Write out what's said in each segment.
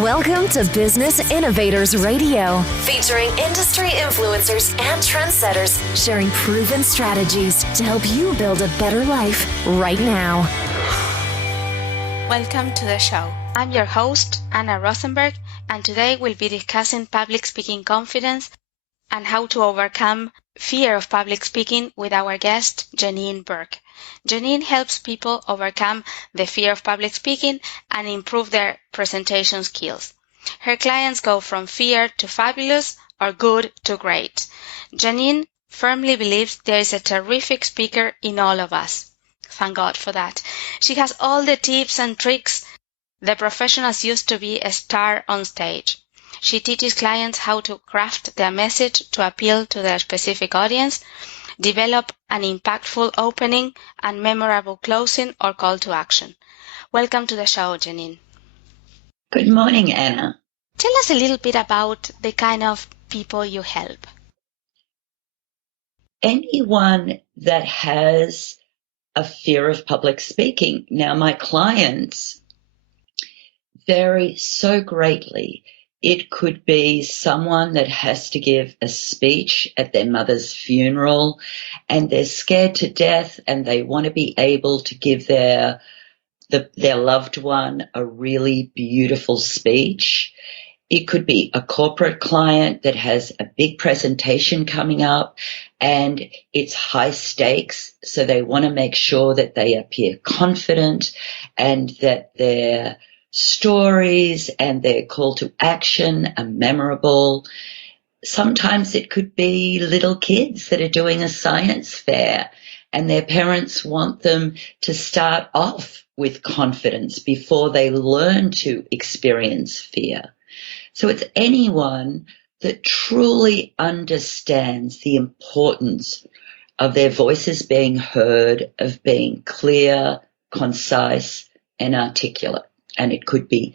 Welcome to Business Innovators Radio, featuring industry influencers and trendsetters sharing proven strategies to help you build a better life right now. Welcome to the show. I'm your host, Anna Rosenberg, and today we'll be discussing public speaking confidence and how to overcome fear of public speaking with our guest, Janine Burke. Janine helps people overcome the fear of public speaking and improve their presentation skills. Her clients go from fear to fabulous or good to great. Janine firmly believes there is a terrific speaker in all of us. Thank God for that. She has all the tips and tricks the professionals use to be a star on stage. She teaches clients how to craft their message to appeal to their specific audience, develop an impactful opening and memorable closing or call to action. Welcome to the show, Janine. Good morning, Anna. Tell us a little bit about the kind of people you help. Anyone that has a fear of public speaking. Now, my clients vary so greatly. It could be someone that has to give a speech at their mother's funeral and they're scared to death and they want to be able to give their loved one a really beautiful speech. It could be a corporate client that has a big presentation coming up and it's high stakes, so they want to make sure that they appear confident and that their stories and their call to action are memorable. Sometimes it could be little kids that are doing a science fair and their parents want them to start off with confidence before they learn to experience fear. So it's anyone that truly understands the importance of their voices being heard, of being clear, concise, and articulate. And it could be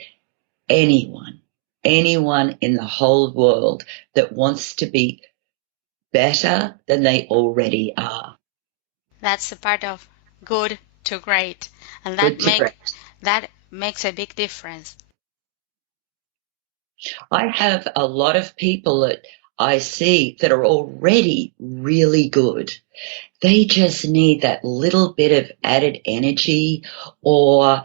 anyone in the whole world that wants to be better than they already are. That's the part of good to great. And that makes a big difference. I have a lot of people that I see that are already really good. They just need that little bit of added energy or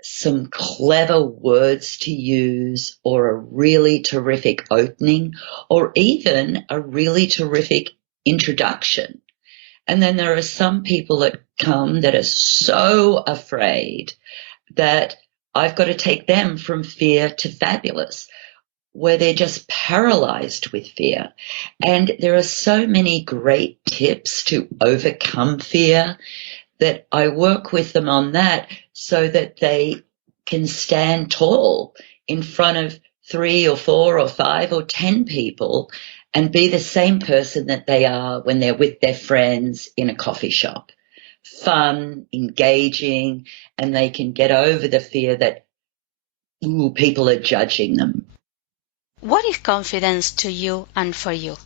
some clever words to use or a really terrific opening or even a really terrific introduction. And then there are some people that come that are so afraid that I've got to take them from fear to fabulous, where they're just paralyzed with fear. And there are so many great tips to overcome fear that I work with them on that so that they can stand tall in front of 3 or 4 or 5 or 10 people and be the same person that they are when they're with their friends in a coffee shop. Fun, engaging, and they can get over the fear that people are judging them. What is confidence to you and for you?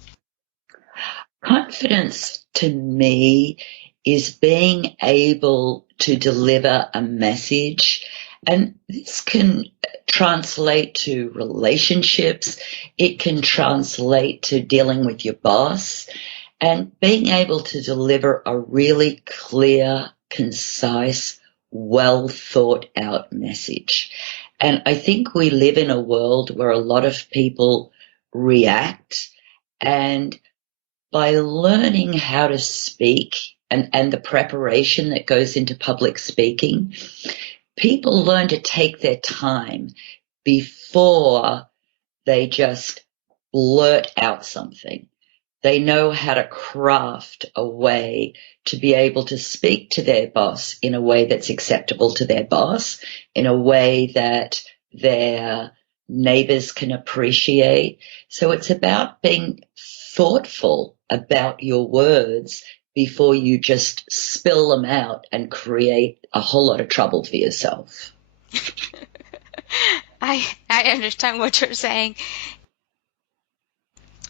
Confidence to me is being able to deliver a message, and this can translate to relationships, it can translate to dealing with your boss, and being able to deliver a really clear, concise, well thought out message. And I think we live in a world where a lot of people react, and by learning how to speak and the preparation that goes into public speaking, people learn to take their time before they just blurt out something. They know how to craft a way to be able to speak to their boss in a way that's acceptable to their boss, in a way that their neighbors can appreciate. So it's about being thoughtful about your words before you just spill them out and create a whole lot of trouble for yourself. I understand what you're saying.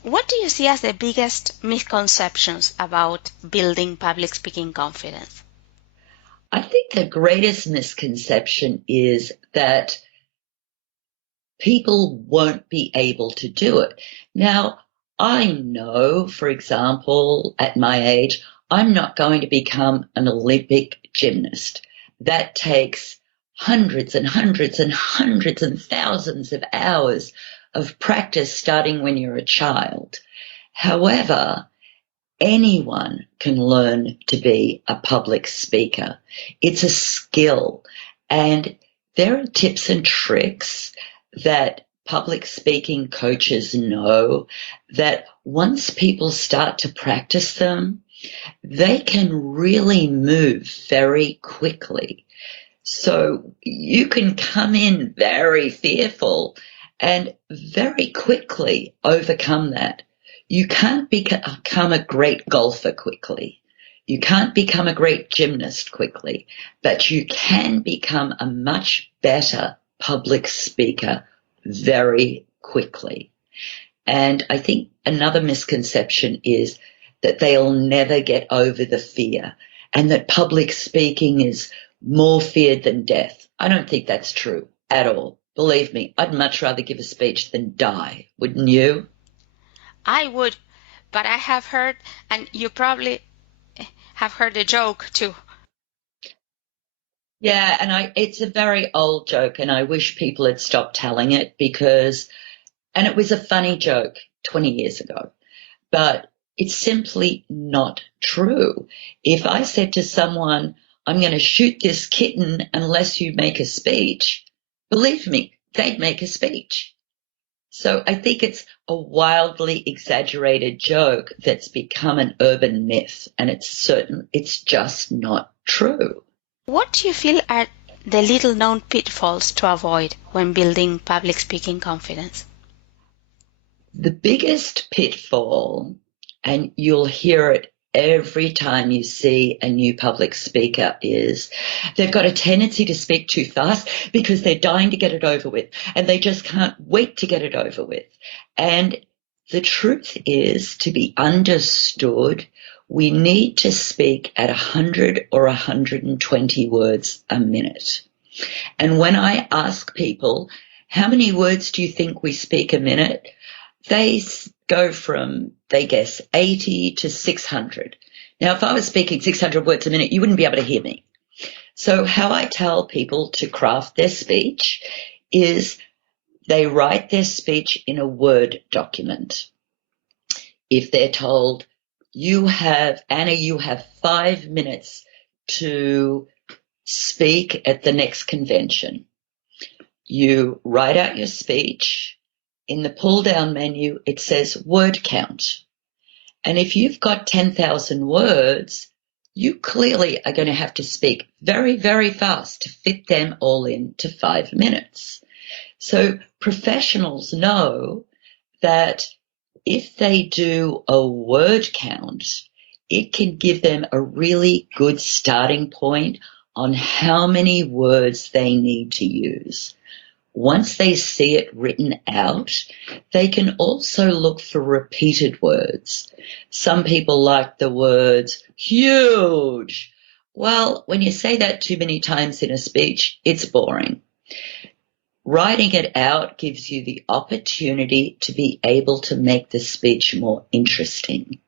What do you see as the biggest misconceptions about building public speaking confidence? I think the greatest misconception is that people won't be able to do it. Now, I know, for example, at my age, I'm not going to become an Olympic gymnast. That takes hundreds and hundreds and hundreds and thousands of hours of practice starting when you're a child. However, anyone can learn to be a public speaker. It's a skill, and there are tips and tricks that public speaking coaches know that once people start to practice them, they can really move very quickly. So you can come in very fearful and very quickly overcome that. You can't become a great golfer quickly. You can't become a great gymnast quickly, but you can become a much better public speaker very quickly. And I think another misconception is that they'll never get over the fear and that public speaking is more feared than death. I don't think that's true at all. Believe me, I'd much rather give a speech than die, wouldn't you? I would, but I have heard, and you probably have heard a joke too. Yeah, and it's a very old joke, and I wish people had stopped telling it and it was a funny joke 20 years ago, but it's simply not true. If I said to someone, I'm going to shoot this kitten unless you make a speech, believe me, they'd make a speech. So I think it's a wildly exaggerated joke that's become an urban myth, and it's just not true. What do you feel are the little-known pitfalls to avoid when building public speaking confidence? The biggest pitfall, and you'll hear it every time you see a new public speaker, is they've got a tendency to speak too fast because they're dying to get it over with and they just can't wait to get it over with. And the truth is, to be understood, we need to speak at 100 or 120 words a minute. And when I ask people, how many words do you think we speak a minute? They go from, they guess, 80 to 600. Now, if I was speaking 600 words a minute, you wouldn't be able to hear me. So how I tell people to craft their speech is they write their speech in a Word document. If they're told, Anna, you have 5 minutes to speak at the next convention, you write out your speech. In the pull-down menu, it says word count. And if you've got 10,000 words, you clearly are going to have to speak very, very fast to fit them all into 5 minutes. So professionals know that if they do a word count, it can give them a really good starting point on how many words they need to use. Once they see it written out, they can also look for repeated words. Some people like the words huge. Well, when you say that too many times in a speech, it's boring. Writing it out gives you the opportunity to be able to make the speech more interesting.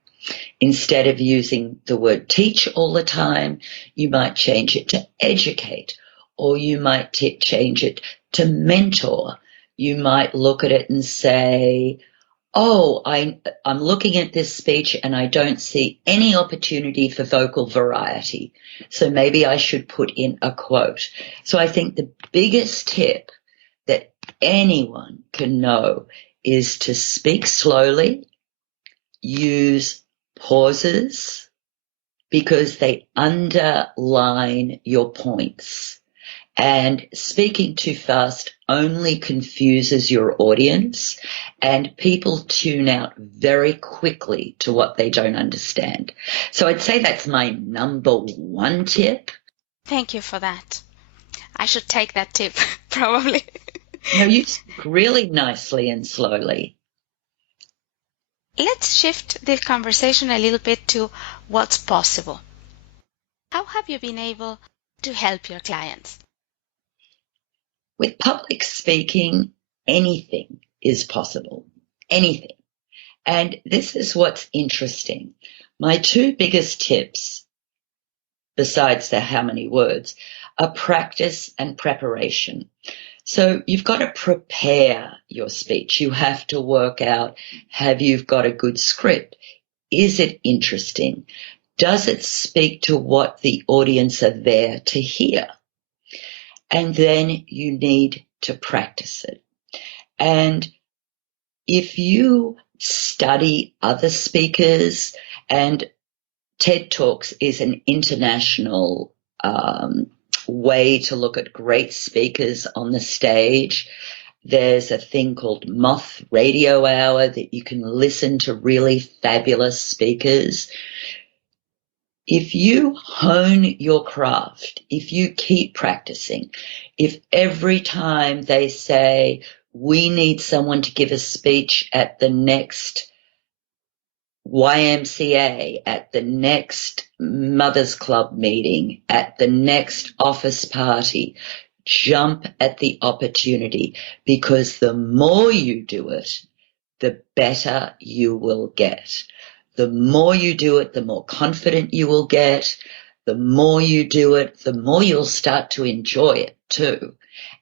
Instead of using the word teach all the time, you might change it to educate, or you might change it to mentor. You might look at it and say, I'm looking at this speech and I don't see any opportunity for vocal variety. So maybe I should put in a quote. So I think the biggest tip that anyone can know is to speak slowly, use pauses because they underline your points. And speaking too fast only confuses your audience, and people tune out very quickly to what they don't understand. So I'd say that's my number one tip. Thank you for that. I should take that tip, probably. No, you speak really nicely and slowly. Let's shift the conversation a little bit to what's possible. How have you been able to help your clients? With public speaking, anything is possible. Anything. And this is what's interesting. My two biggest tips, besides the how many words, are practice and preparation. So you've got to prepare your speech. You have to work out, have you got a good script? Is it interesting? Does it speak to what the audience are there to hear? And then you need to practice it. And if you study other speakers, and TED Talks is an international way to look at great speakers on the stage. There's a thing called Moth Radio Hour that you can listen to really fabulous speakers. If you hone your craft, if you keep practicing, if every time they say, we need someone to give a speech at the next YMCA, at the next Mothers Club meeting, at the next office party, jump at the opportunity, because the more you do it, the better you will get. The more you do it, the more confident you will get. The more you do it, the more you'll start to enjoy it too.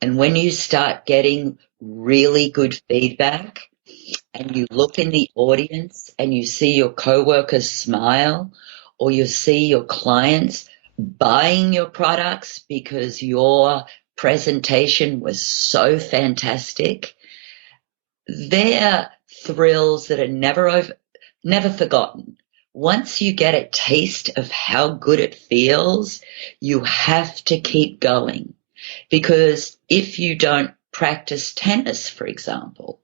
And when you start getting really good feedback, and you look in the audience and you see your coworkers smile, or you see your clients buying your products because your presentation was so fantastic, they're thrills that are never forgotten. Once you get a taste of how good it feels, you have to keep going. Because if you don't practice tennis, for example,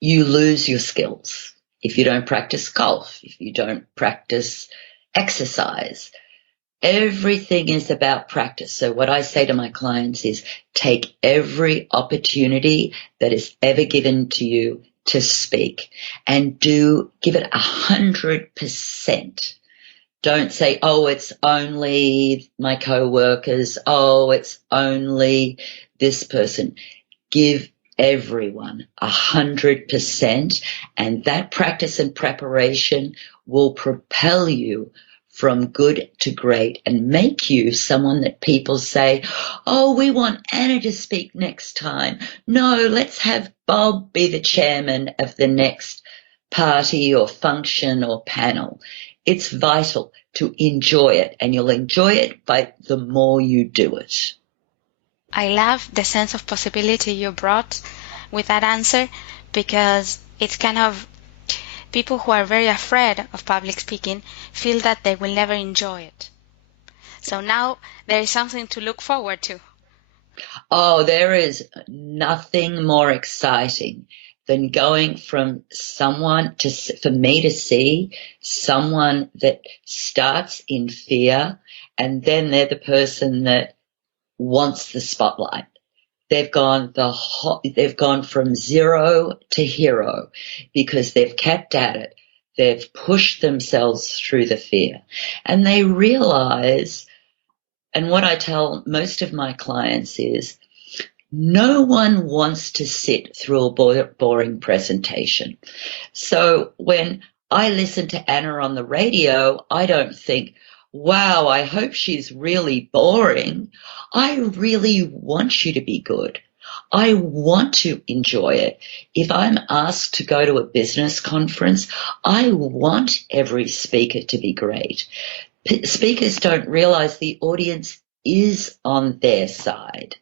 you lose your skills. If you don't practice golf, if you don't practice exercise, everything is about practice. So what I say to my clients is, take every opportunity that is ever given to you to speak, and give it 100%. Don't say, oh, it's only my coworkers. Oh, it's only this person. Give everyone 100%, and that practice and preparation will propel you from good to great and make you someone that people say, oh, we want Anna to speak next time. No, let's have Bob be the chairman of the next party or function or panel. It's vital to enjoy it, and you'll enjoy it by the more you do it. I love the sense of possibility you brought with that answer, because it's kind of people who are very afraid of public speaking feel that they will never enjoy it. So now there is something to look forward to. Oh, there is nothing more exciting than going from for me to see someone that starts in fear, and then they're the person that wants the spotlight. They've gone from zero to hero because they've kept at it. They've pushed themselves through the fear, and they realize, and what I tell most of my clients is, no one wants to sit through a boring presentation. So when I listen to Anna on the radio, I don't think, wow, I hope she's really boring. I really want you to be good. I want to enjoy it. If I'm asked to go to a business conference, I want every speaker to be great. Speakers don't realize the audience is on their side.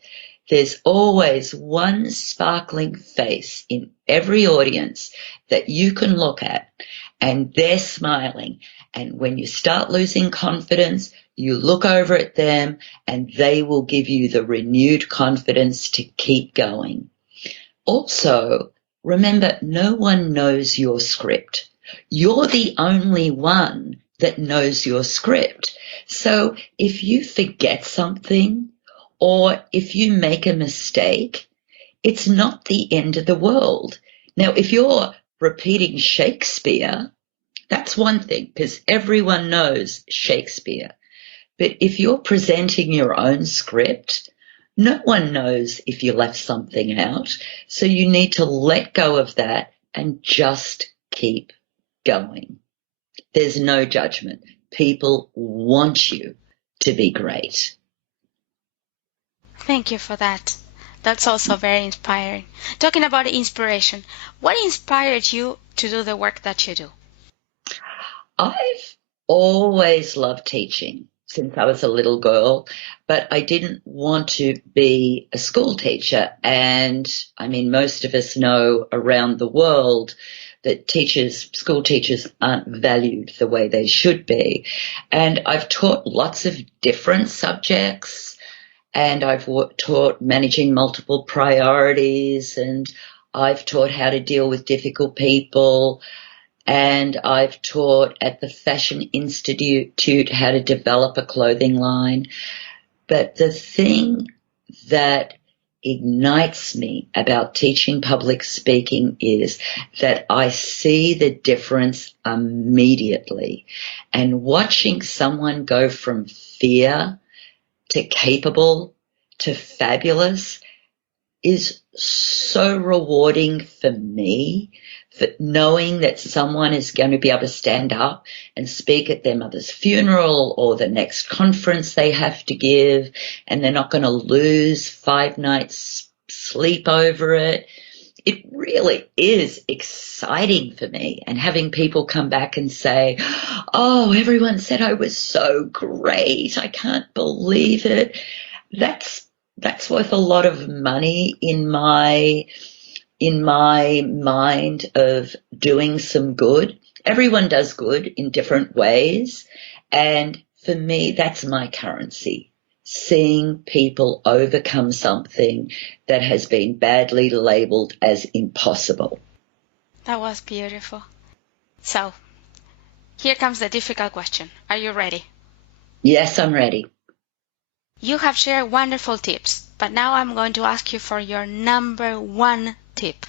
There's always one sparkling face in every audience that you can look at, and they're smiling. And when you start losing confidence, you look over at them and they will give you the renewed confidence to keep going. Also, remember, no one knows your script. You're the only one that knows your script. So if you forget something, or if you make a mistake, it's not the end of the world. Now, if you're repeating Shakespeare, that's one thing, because everyone knows Shakespeare. But if you're presenting your own script, No one knows if you left something out. So you need to let go of that and just keep going. There's no judgment. People want you to be great. Thank you for that. That's also very inspiring. Talking about inspiration, what inspired you to do the work that you do? I've always loved teaching since I was a little girl, but I didn't want to be a school teacher. And I mean, most of us know around the world that school teachers aren't valued the way they should be. And I've taught lots of different subjects, and I've taught managing multiple priorities, and I've taught how to deal with difficult people. And I've taught at the Fashion Institute how to develop a clothing line. But the thing that ignites me about teaching public speaking is that I see the difference immediately. And watching someone go from fear to capable to fabulous is so rewarding for me. For knowing that someone is going to be able to stand up and speak at their mother's funeral or the next conference they have to give, and they're not going to lose 5 nights sleep over it. It really is exciting for me. And having people come back and say, oh, everyone said I was so great. I can't believe it. That's worth a lot of money in my mind of doing some good. Everyone does good in different ways. And for me, that's my currency. Seeing people overcome something that has been badly labeled as impossible. That was beautiful. So, here comes the difficult question. Are you ready? Yes, I'm ready. You have shared wonderful tips, but now I'm going to ask you for your number one tip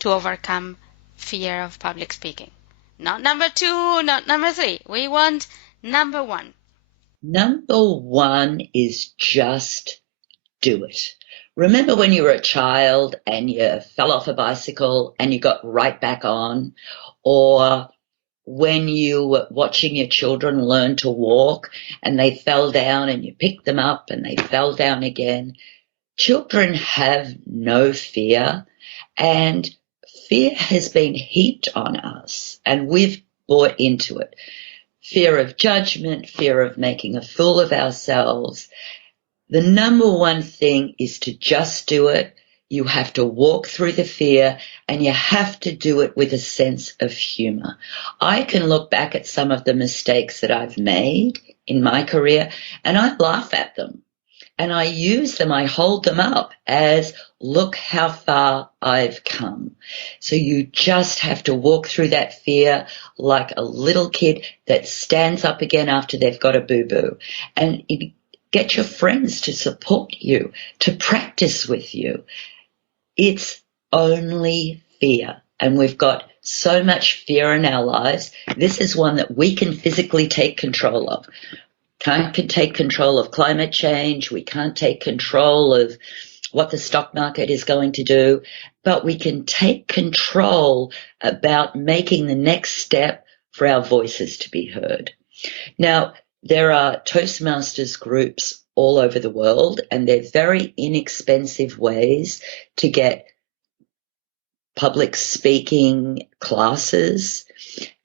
to overcome fear of public speaking. Not number 2, not number 3. We want number 1. Number 1 is just do it. Remember when you were a child and you fell off a bicycle and you got right back on? Or when you were watching your children learn to walk and they fell down and you picked them up and they fell down again? Children have no fear, and fear has been heaped on us and we've bought into it. Fear of judgment, fear of making a fool of ourselves. The number one thing is to just do it. You have to walk through the fear, and you have to do it with a sense of humor. I can look back at some of the mistakes that I've made in my career and I laugh at them. And I use them, I hold them up as, look how far I've come. So you just have to walk through that fear like a little kid that stands up again after they've got a boo-boo. And get your friends to support you, to practice with you. It's only fear. And we've got so much fear in our lives. This is one that we can physically take control of. Can't take control of climate change. We can't take control of what the stock market is going to do, but we can take control about making the next step for our voices to be heard. Now, there are Toastmasters groups all over the world, and they're very inexpensive ways to get public speaking classes.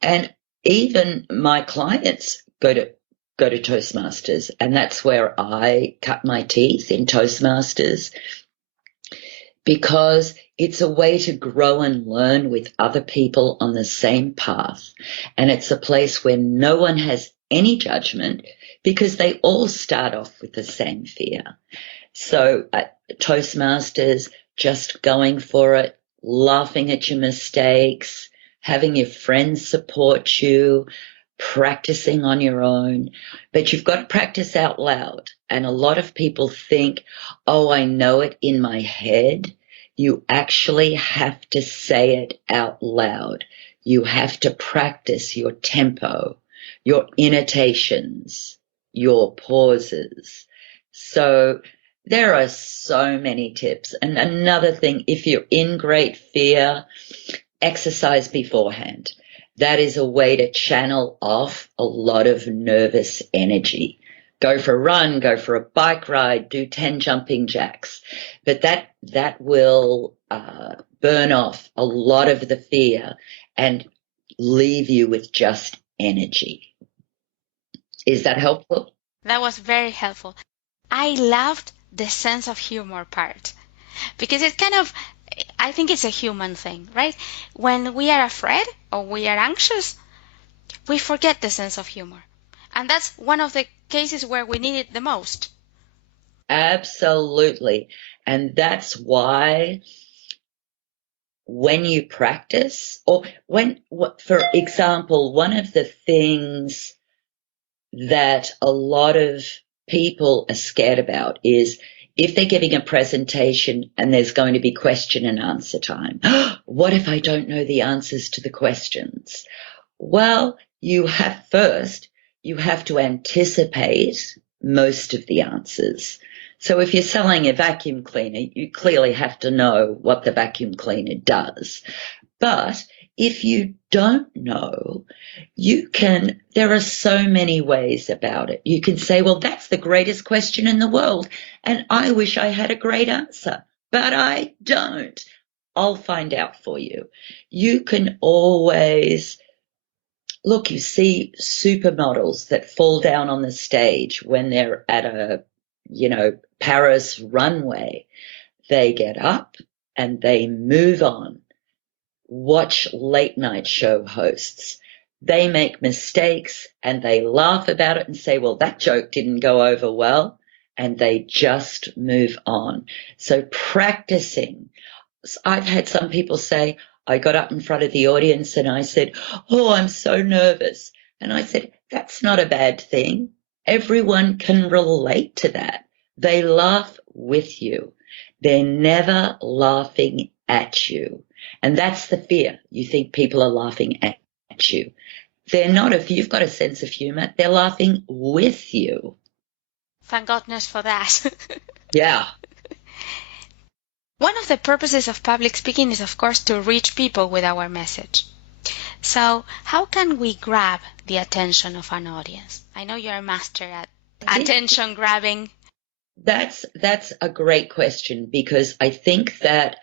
And even my clients go to Toastmasters, and that's where I cut my teeth, in Toastmasters, because it's a way to grow and learn with other people on the same path. And it's a place where no one has any judgment because they all start off with the same fear. So at Toastmasters, just going for it, laughing at your mistakes, having your friends support you, practicing on your own, but you've got to practice out loud. And a lot of people think, oh, I know it in my head. You actually have to say it out loud. You have to practice your tempo, your intonations, your pauses. So There are so many tips. And another thing, if you're in great fear, exercise beforehand. That is a way to channel off a lot of nervous energy. Go for a run, go for a bike ride, do 10 jumping jacks. But that will burn off a lot of the fear and leave you with just energy. Is that helpful? That was very helpful. I loved the sense of humor part because I think it's a human thing, right? When we are afraid or we are anxious, we forget the sense of humor. And that's one of the cases where we need it the most. Absolutely. And that's why when you practice, or for example, one of the things that a lot of people are scared about is if they're giving a presentation and there's going to be question and answer time. What if I don't know the answers to the questions? Well, you have to anticipate most of the answers. So if you're selling a vacuum cleaner, you clearly have to know what the vacuum cleaner does. But if you don't know, there are so many ways about it. You can say, well, that's the greatest question in the world, and I wish I had a great answer, but I don't. I'll find out for you. You can always look, you see supermodels that fall down on the stage when they're at a, Paris runway. They get up and they move on. Watch late night show hosts. They make mistakes and they laugh about it and say, well, that joke didn't go over well, and they just move on. So practicing. I've had some people say, I got up in front of the audience and I said, oh, I'm so nervous. And I said, that's not a bad thing. Everyone can relate to that. They laugh with you. They're never laughing at you. And that's the fear. You think people are laughing at you. They're not. If you've got a sense of humor, they're laughing with you. Thank goodness for that. Yeah. One of the purposes of public speaking is, of course, to reach people with our message. So how can we grab the attention of an audience? I know you're a master at attention grabbing. That's a great question, because I think that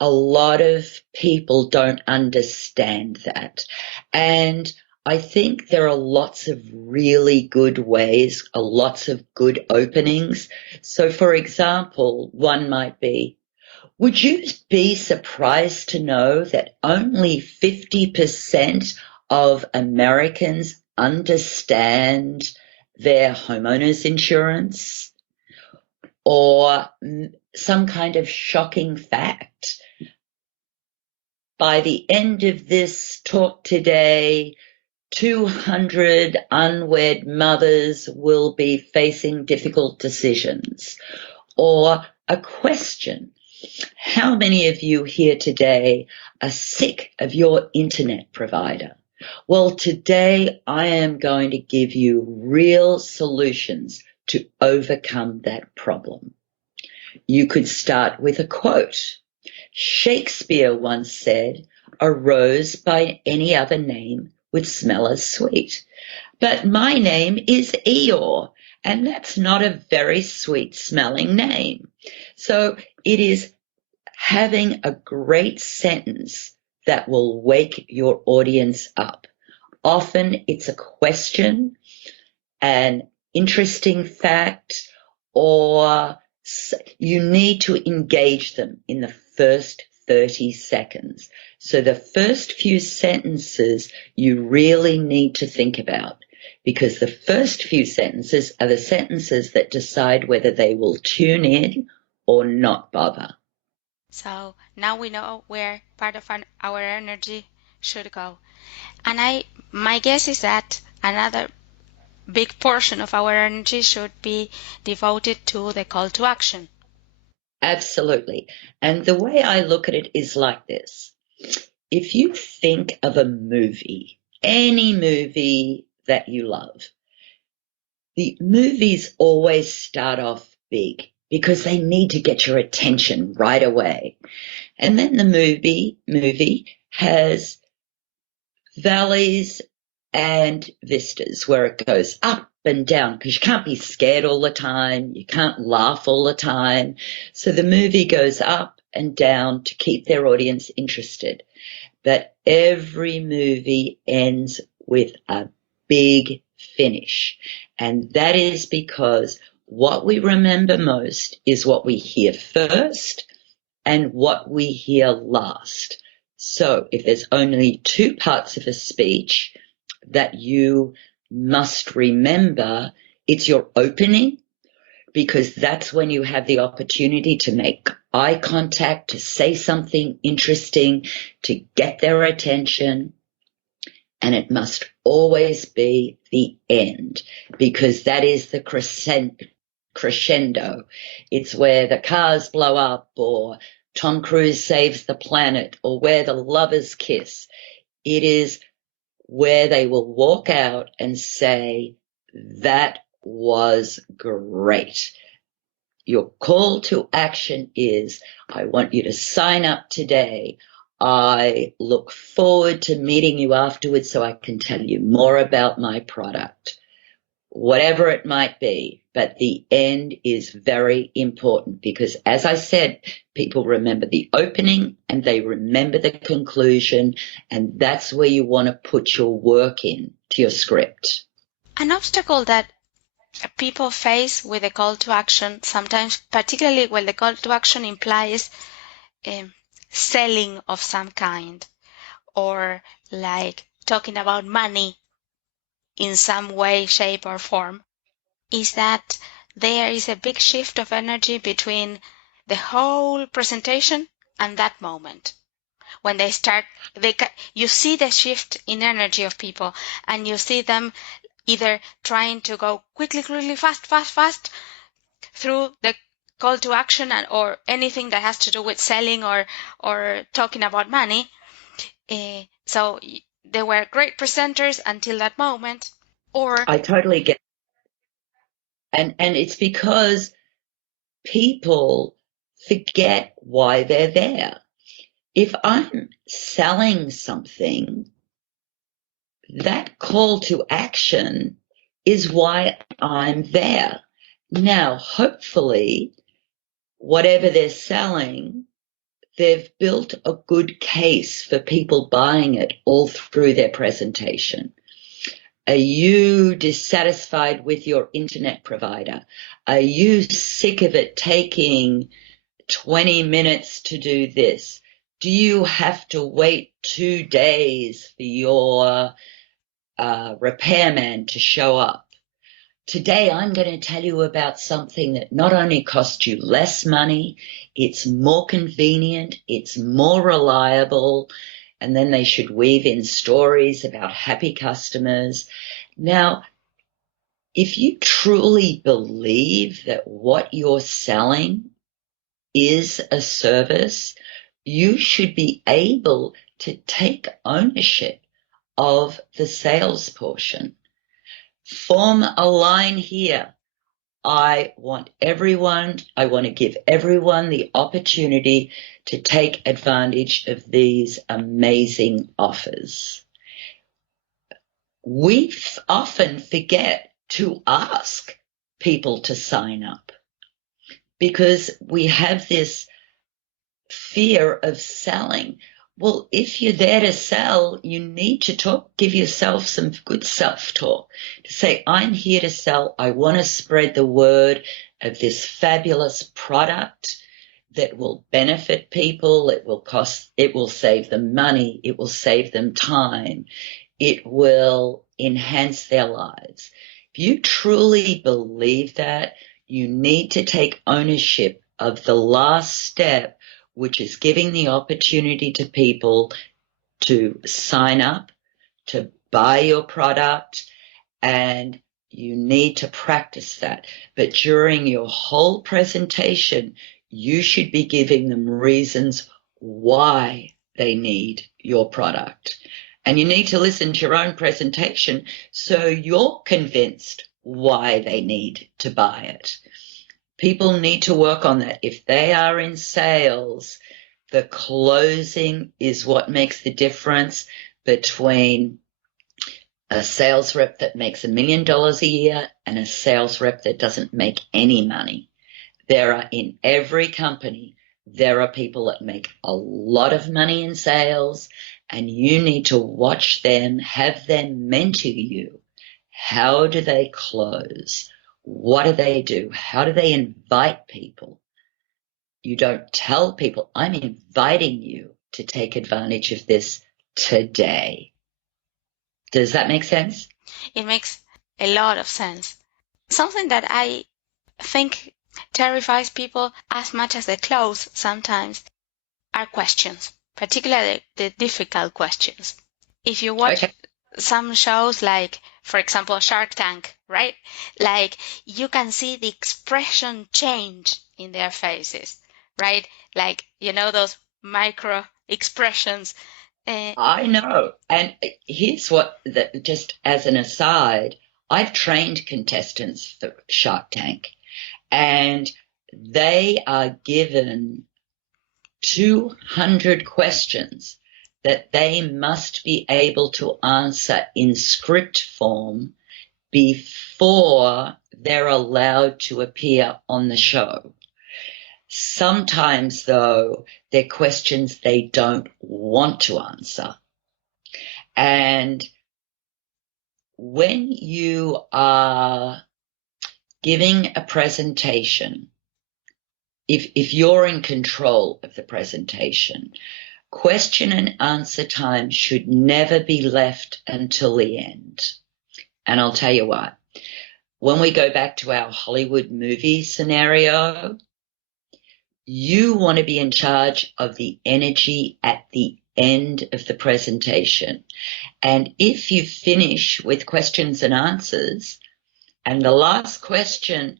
a lot of people don't understand that. And I think there are lots of really good ways, lots of good openings. So, for example, one might be, would you be surprised to know that only 50% of Americans understand their homeowners insurance? Or some kind of shocking fact. By the end of this talk today, 200 unwed mothers will be facing difficult decisions. Or a question. How many of you here today are sick of your internet provider? Well, today I am going to give you real solutions to overcome that problem. You could start with a quote. Shakespeare once said, a rose by any other name would smell as sweet. But my name is Eeyore, and that's not a very sweet smelling name. So it is having a great sentence that will wake your audience up. Often it's a question, an interesting fact, or you need to engage them in the first 30 seconds. So the first few sentences you really need to think about, because the first few sentences are the sentences that decide whether they will tune in or not bother. So now we know where part of our energy should go. And my guess is that another big portion of our energy should be devoted to the call to action. Absolutely. And the way I look at it is like this. If you think of a movie, any movie that you love, the movies always start off big. because they need to get your attention right away. And then the movie has valleys and vistas where it goes up and down, because you can't be scared all the time. You can't laugh all the time. So the movie goes up and down to keep their audience interested. But every movie ends with a big finish. And that is because what we remember most is what we hear first and what we hear last. So if there's only two parts of a speech that you must remember, it's your opening, because that's when you have the opportunity to make eye contact, to say something interesting, to get their attention. And it must always be the end, because that is the crescendo. It's where the cars blow up, or Tom Cruise saves the planet, or where the lovers kiss. It is where they will walk out and say, that was great. Your call to action is, I want you to sign up today. I look forward to meeting you afterwards so I can tell you more about my product. Whatever it might be, but the end is very important, because, as I said, people remember the opening and they remember the conclusion, and that's where you want to put your work in to your script. An obstacle that people face with a call to action, sometimes particularly when the call to action implies selling of some kind, or like talking about money in some way, shape or form, is that there is a big shift of energy between the whole presentation and that moment. When they start, you see the shift in energy of people, and you see them either trying to go quickly, fast through the call to action, or anything that has to do with selling or talking about money. So they were great presenters until that moment. Or I totally get it. And it's because people forget why they're there. If I'm selling something, that call to action is why I'm there. Now, hopefully, whatever they're selling, they've built a good case for people buying it all through their presentation. Are you dissatisfied with your internet provider? Are you sick of it taking 20 minutes to do this? Do you have to wait 2 days for your repairman to show up? Today, I'm going to tell you about something that not only costs you less money, it's more convenient, it's more reliable, and then they should weave in stories about happy customers. Now, if you truly believe that what you're selling is a service, you should be able to take ownership of the sales portion. Form a line here. I want to give everyone the opportunity to take advantage of these amazing offers. We often forget to ask people to sign up because we have this fear of selling. Well, if you're there to sell, you need to give yourself some good self-talk to say, I'm here to sell. I want to spread the word of this fabulous product that will benefit people. It will save them money. It will save them time. It will enhance their lives. If you truly believe that, you need to take ownership of the last step, which is giving the opportunity to people to sign up, to buy your product, and you need to practice that. But during your whole presentation, you should be giving them reasons why they need your product. And you need to listen to your own presentation so you're convinced why they need to buy it. People need to work on that. If they are in sales, the closing is what makes the difference between a sales rep that makes $1 million a year and a sales rep that doesn't make any money. In every company, there are people that make a lot of money in sales, and you need to watch them, have them mentor you. How do they close? What do they do? How do they invite people? You don't tell people, I'm inviting you to take advantage of this today. Does that make sense? It makes a lot of sense. Something that I think terrifies people as much as the close sometimes are questions, particularly the difficult questions. If you watch some shows like, for example, Shark Tank, right? Like you can see the expression change in their faces, right? Like, those micro expressions. I know. And here's just as an aside, I've trained contestants for Shark Tank, and they are given 200 questions that they must be able to answer in script form before they're allowed to appear on the show. Sometimes, though, they're questions they don't want to answer. And when you are giving a presentation, if you're in control of the presentation, question and answer time should never be left until the end. And I'll tell you why. When we go back to our Hollywood movie scenario, you want to be in charge of the energy at the end of the presentation. And if you finish with questions and answers, and the last question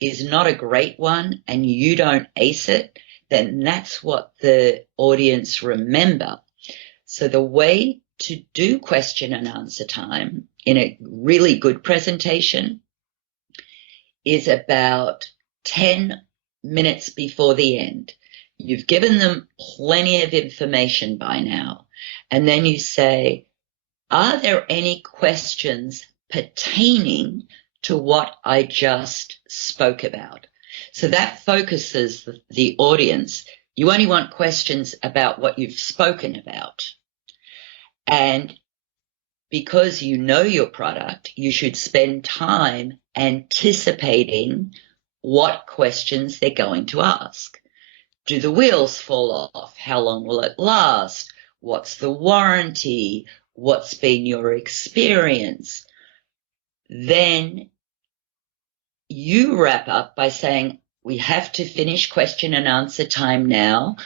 is not a great one and you don't ace it, then that's what the audience remember. So the way to do question and answer time in a really good presentation is about 10 minutes before the end. You've given them plenty of information by now. And then you say, are there any questions pertaining to what I just spoke about? So that focuses the audience. You only want questions about what you've spoken about. And because you know your product, you should spend time anticipating what questions they're going to ask. Do the wheels fall off? How long will it last? What's the warranty? What's been your experience? Then you wrap up by saying, we have to finish question and answer time now.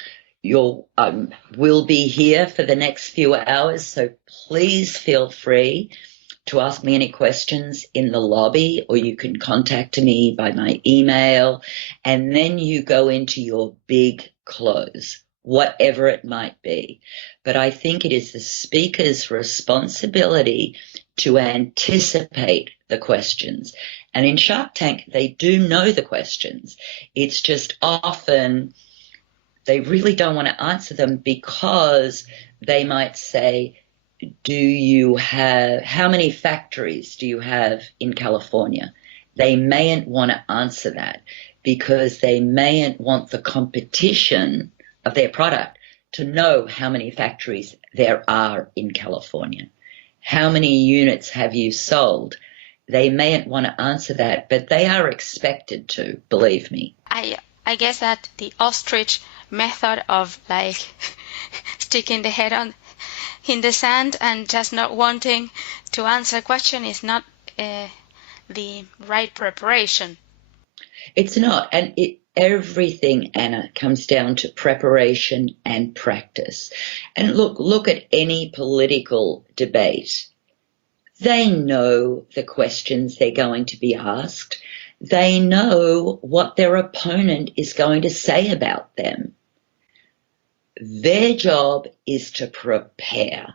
We'll be here for the next few hours, so please feel free to ask me any questions in the lobby, or you can contact me by my email, and then you go into your big close, whatever it might be. But I think it is the speaker's responsibility to anticipate the questions. And in Shark Tank, they do know the questions. It's just often they really don't want to answer them because they might say, how many factories do you have in California? They mayn't want to answer that because they mayn't want the competition of their product to know how many factories there are in California. How many units have you sold? They mayn't want to answer that, but they are expected to, believe me. I guess that the ostrich method of sticking the head in the sand and just not wanting to answer a question is not the right preparation. It's not. And everything, Anna, comes down to preparation and practice. And look at any political debate. They know the questions they're going to be asked. They know what their opponent is going to say about them. Their job is to prepare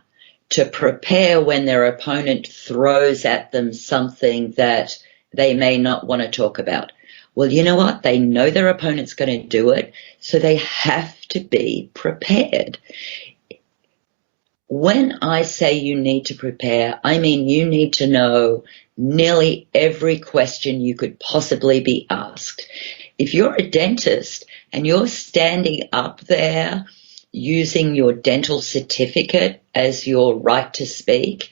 when their opponent throws at them something that they may not want to talk about. Well, you know what? They know their opponent's going to do it, so they have to be prepared. When I say you need to prepare, I mean you need to know nearly every question you could possibly be asked. If you're a dentist and you're standing up there using your dental certificate as your right to speak,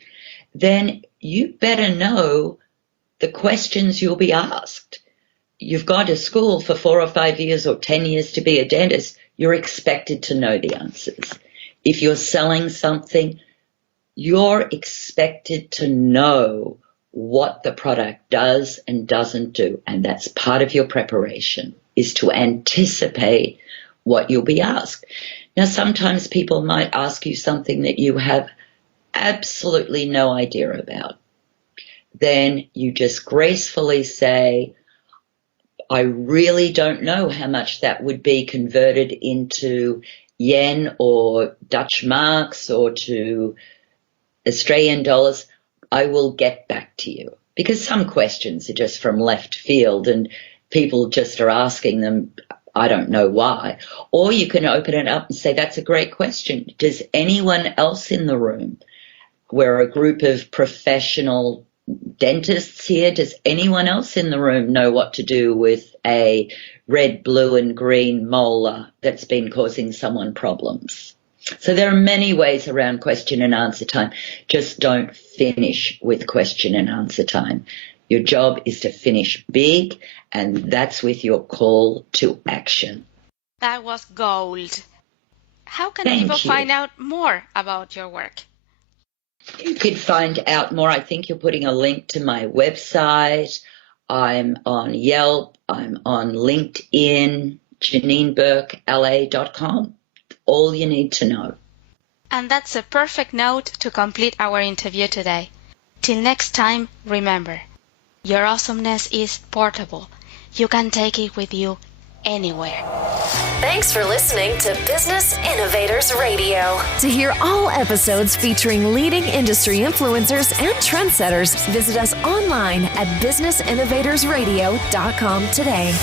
then you better know the questions you'll be asked. You've gone to school for 4 or 5 years or 10 years to be a dentist, you're expected to know the answers. If you're selling something, you're expected to know what the product does and doesn't do. And that's part of your preparation, is to anticipate what you'll be asked. Now, sometimes people might ask you something that you have absolutely no idea about. Then you just gracefully say, I really don't know how much that would be converted into yen or Dutch marks or to Australian dollars. I will get back to you. Because some questions are just from left field and people just are asking them, I don't know why. Or you can open it up and say, that's a great question. Does anyone else in the room, we're a group of professional dentists here, does anyone else in the room know what to do with a red, blue, and green molar that's been causing someone problems? So there are many ways around question and answer time. Just don't finish with question and answer time. Your job is to finish big, and that's with your call to action. That was gold. How can Thank people you. find out more about your work? You could find out more. I think you're putting a link to my website. I'm on Yelp. I'm on LinkedIn, JanineBurkeLA.com. All you need to know. And that's a perfect note to complete our interview today. Till next time, remember, your awesomeness is portable. You can take it with you anywhere. Thanks for listening to Business Innovators Radio. To hear all episodes featuring leading industry influencers and trendsetters, visit us online at businessinnovatorsradio.com today.